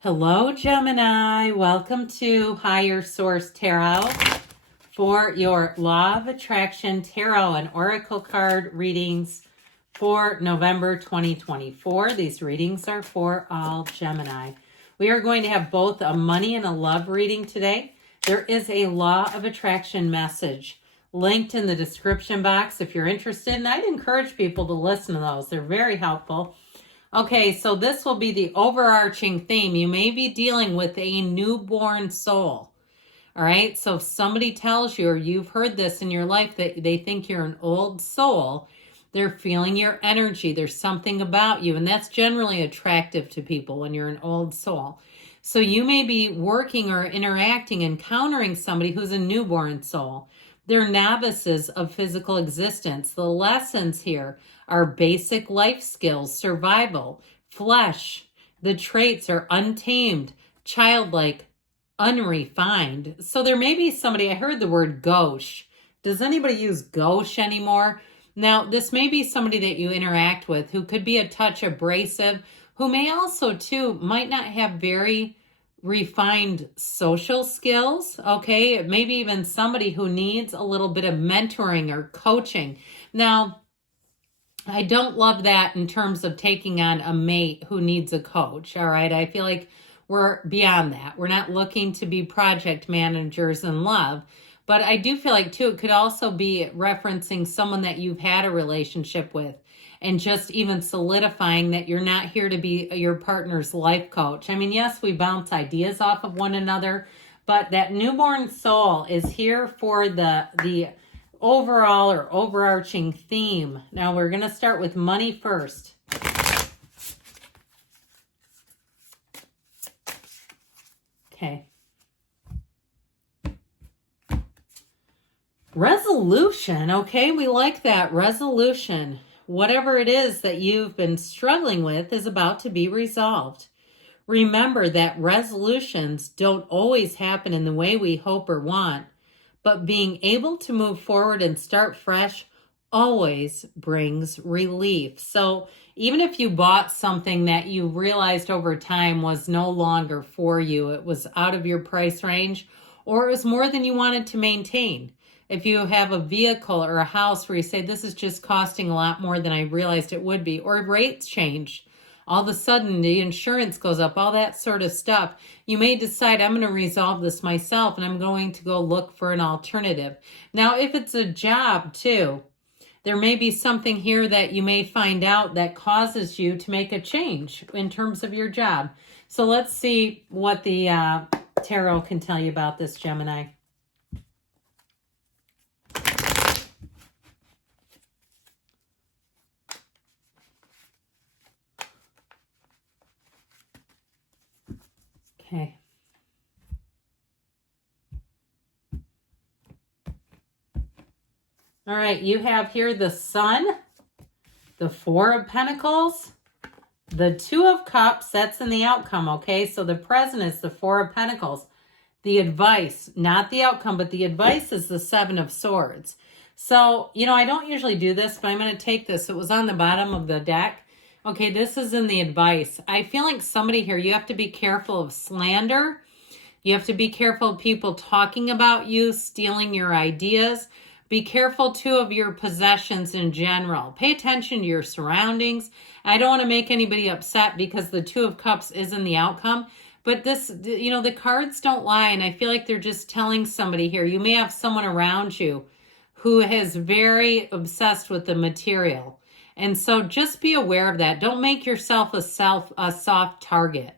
Hello, Gemini. Welcome to Higher Source Tarot for your Law of Attraction Tarot and Oracle card readings for November 2024. These readings are for all Gemini. We are going to have both a money and a love reading today. There is a Law of Attraction message linked in the description box if you're interested, and I'd encourage people to listen to those. They're very helpful. Okay, so this will be the overarching theme. You may be dealing with a newborn soul. All right, so if somebody tells you, or you've heard this in your life, that they think you're an old soul, they're feeling your energy. There's something about you, and that's generally attractive to people when you're an old soul. So you may be working or interacting, encountering somebody who's a newborn soul. They're novices of physical existence. The lessons here are basic life skills, survival, flesh. The traits are untamed, childlike, unrefined. So there may be somebody, I heard the word gauche. Does anybody use gauche anymore? Now, this may be somebody that you interact with who could be a touch abrasive, who may also, too, might not have very refined social skills, okay? Maybe even somebody who needs a little bit of mentoring or coaching. Now, I don't love that in terms of taking on a mate who needs a coach, all right? I feel like we're beyond that. We're not looking to be project managers in love. But I do feel like, too, it could also be referencing someone that you've had a relationship with and just even solidifying that you're not here to be your partner's life coach. I mean, yes, we bounce ideas off of one another, but that newborn soul is here for the overall or overarching theme. Now we're going to start with money first. Okay. Resolution. Okay, we like that. Resolution. Whatever it is that you've been struggling with is about to be resolved. Remember that resolutions don't always happen in the way we hope or want, but being able to move forward and start fresh always brings relief. So even if you bought something that you realized over time was no longer for you, it was out of your price range, or it was more than you wanted to maintain. If you have a vehicle or a house where you say, this is just costing a lot more than I realized it would be, or rates change, all of a sudden the insurance goes up, all that sort of stuff, you may decide, I'm going to resolve this myself and I'm going to go look for an alternative. Now, if it's a job too, there may be something here that you may find out that causes you to make a change in terms of your job. So let's see what the tarot can tell you about this, Gemini. Okay. All right, you have here the Sun, the Four of Pentacles, the Two of Cups, that's in the outcome, okay? So the present is the Four of Pentacles. The advice, not the outcome, but the advice is the Seven of Swords. So, you know, I don't usually do this, but I'm going to take this. It was on the bottom of the deck. Okay, this is in the advice. I feel like somebody here, you have to be careful of slander. You have to be careful of people talking about you, stealing your ideas. Be careful, too, of your possessions in general. Pay attention to your surroundings. I don't want to make anybody upset because the Two of Cups is in the outcome. But this, you know, the cards don't lie, and I feel like they're just telling somebody here. You may have someone around you who is very obsessed with the material. And so just be aware of that. Don't make yourself a soft target.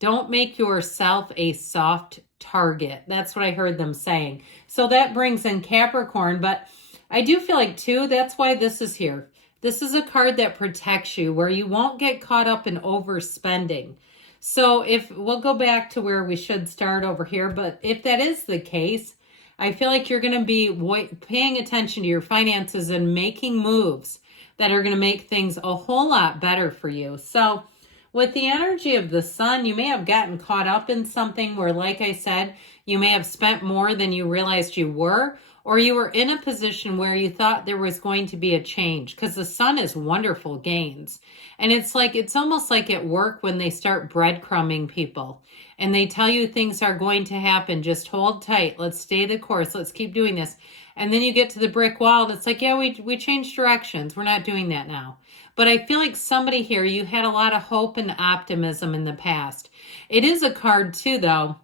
Don't make yourself a soft target. That's what I heard them saying. So that brings in Capricorn, but I do feel like, too, that's why this is here. This is a card that protects you, where you won't get caught up in overspending. So if we'll go back to where we should start over here, but if that is the case, I feel like you're going to be paying attention to your finances and making moves that are going to make things a whole lot better for you. So with the energy of the Sun, you may have gotten caught up in something where, like I said, you may have spent more than you realized you were, or you were in a position where you thought there was going to be a change, because the sun is wonderful gains. And it's almost like at work when they start breadcrumbing people and they tell you things are going to happen. Just hold tight. Let's stay the course. Let's keep doing this. And then you get to the brick wall and it's like, yeah, we changed directions. We're not doing that now. But I feel like somebody here, you had a lot of hope and optimism in the past. It is a card too, though,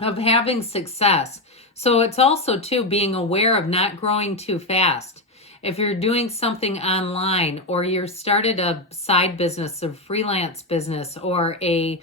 of having success. So it's also too being aware of not growing too fast. If you're doing something online, or you're started a side business, a freelance business, or a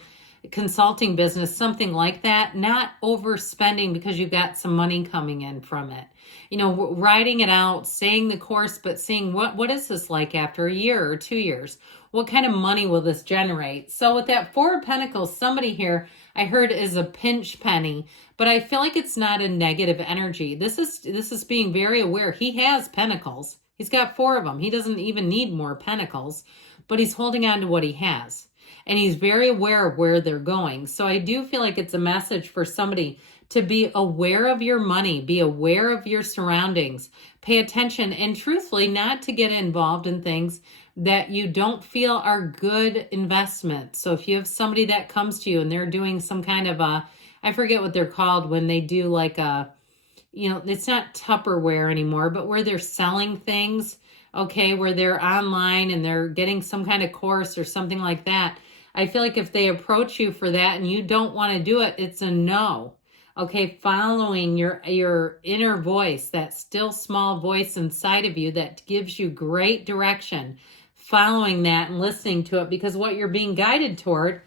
consulting business, something like that, not overspending because you got some money coming in from it. Riding it out, staying the course, but seeing what is this like after a year or 2 years? What kind of money will this generate? So with that Four of Pentacles, somebody here I heard is a pinch penny, but I feel like it's not a negative energy. This is being very aware. He has pentacles. He's got 4 of them. He doesn't even need more pentacles, but he's holding on to what he has. And he's very aware of where they're going. So I do feel like it's a message for somebody to be aware of your money, be aware of your surroundings, pay attention, and truthfully, not to get involved in things that you don't feel are good investments. So if you have somebody that comes to you and they're doing some kind of I forget what they're called when they do like it's not Tupperware anymore, but where they're selling things, okay, where they're online and they're getting some kind of course or something like that. I feel like if they approach you for that and you don't want to do it, it's a no. Okay, following your inner voice, that still small voice inside of you that gives you great direction, following that and listening to it, because what you're being guided toward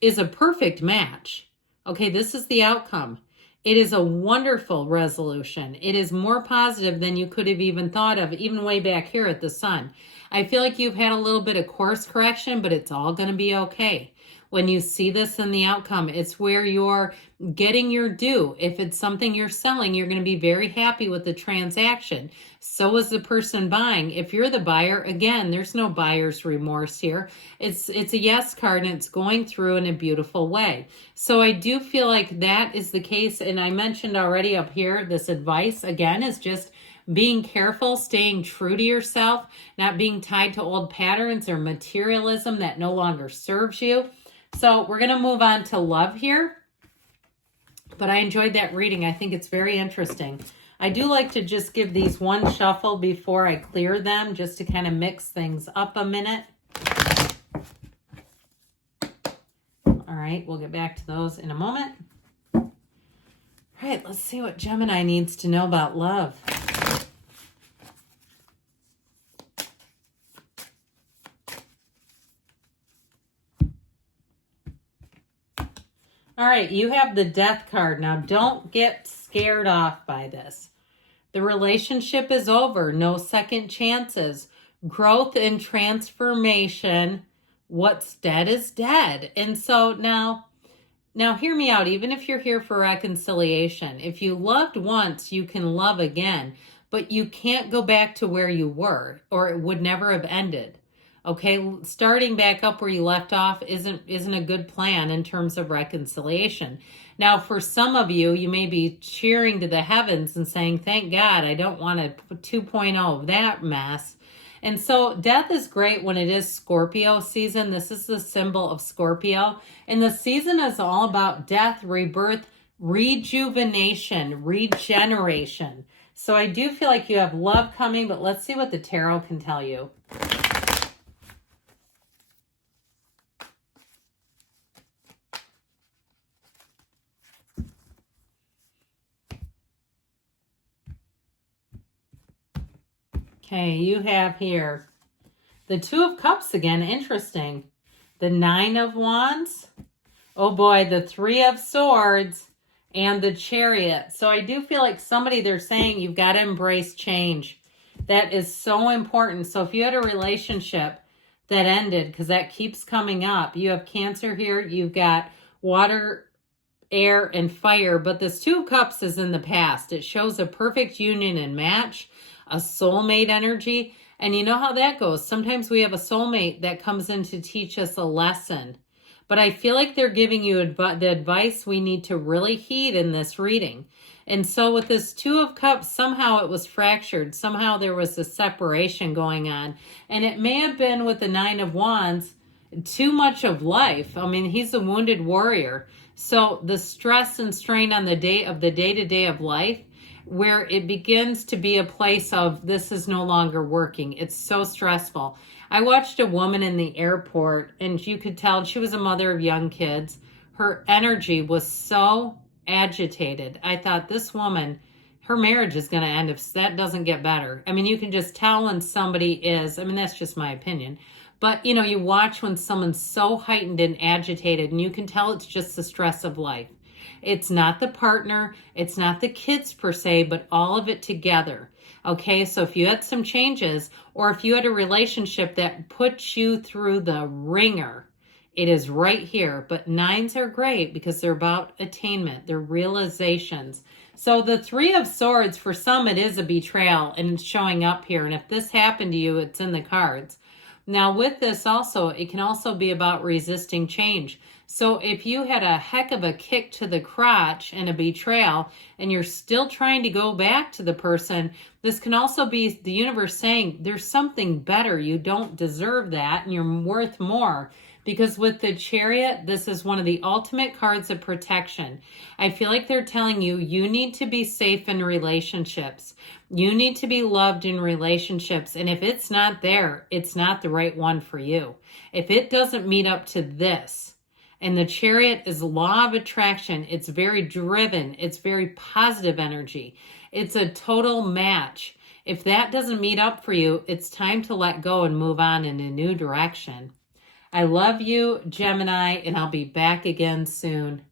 is a perfect match. Okay, this is the outcome. It is a wonderful resolution. It is more positive than you could have even thought of, even way back here at the sun. I feel like you've had a little bit of course correction, but it's all going to be okay. When you see this in the outcome, it's where you're getting your due. If it's something you're selling, you're going to be very happy with the transaction. So is the person buying. If you're the buyer, again, there's no buyer's remorse here. It's a yes card, and it's going through in a beautiful way. So I do feel like that is the case. And I mentioned already up here, this advice, again, is just being careful, staying true to yourself, not being tied to old patterns or materialism that no longer serves you. So we're going to move on to love here. But I enjoyed that reading. I think it's very interesting. I do like to just give these one shuffle before I clear them, just to kind of mix things up a minute. All right, we'll get back to those in a moment. All right, let's see what Gemini needs to know about love. All right, you have the Death card. Now, don't get scared off by this. The relationship is over. No second chances. Growth and transformation. What's dead is dead. And so now hear me out. Even if you're here for reconciliation, if you loved once, you can love again. But you can't go back to where you were, or it would never have ended. Okay, starting back up where you left off isn't a good plan in terms of reconciliation. Now, for some of you, you may be cheering to the heavens and saying, thank God, I don't want a 2.0 of that mess. And so death is great when it is Scorpio season. This is the symbol of Scorpio. And the season is all about death, rebirth, rejuvenation, regeneration. So I do feel like you have love coming, but let's see what the tarot can tell you. Okay, you have here the Two of Cups again. Interesting. The Nine of Wands. Oh boy, the Three of Swords and the Chariot. So I do feel like somebody, they're saying you've got to embrace change. That is so important. So if you had a relationship that ended, because that keeps coming up, you have Cancer here, you've got water, air, and fire, but this Two of Cups is in the past. It shows a perfect union and match, a soulmate energy. And you know how that goes. Sometimes we have a soulmate that comes in to teach us a lesson. But I feel like they're giving you the advice we need to really heed in this reading. And so with this Two of Cups, somehow it was fractured. Somehow there was a separation going on. And it may have been with the Nine of Wands, too much of life. I mean, he's a wounded warrior. So the stress and strain on the day-to-day of life, where it begins to be a place of this is no longer working. It's so stressful. I watched a woman in the airport, and you could tell she was a mother of young kids. Her energy was so agitated. I thought, this woman, her marriage is going to end if that doesn't get better. I mean, you can just tell when somebody is, I mean, that's just my opinion. But, you know, you watch when someone's so heightened and agitated, and you can tell it's just the stress of life. It's not the partner, it's not the kids per se, but all of it together. Okay, so if you had some changes, or if you had a relationship that puts you through the ringer, it is right here. But nines are great because they're about attainment, they're realizations. So the Three of Swords, for some, it is a betrayal, and it's showing up here. And if this happened to you, it's in the cards. Now with this also, it can also be about resisting change. So if you had a heck of a kick to the crotch and a betrayal, and you're still trying to go back to the person, this can also be the universe saying there's something better. You don't deserve that, and you're worth more. Because with the Chariot, this is one of the ultimate cards of protection. I feel like they're telling you, you need to be safe in relationships. You need to be loved in relationships. And if it's not there, it's not the right one for you. If it doesn't meet up to this, and the Chariot is law of attraction, it's very driven, it's very positive energy. It's a total match. If that doesn't meet up for you, it's time to let go and move on in a new direction. I love you, Gemini, and I'll be back again soon.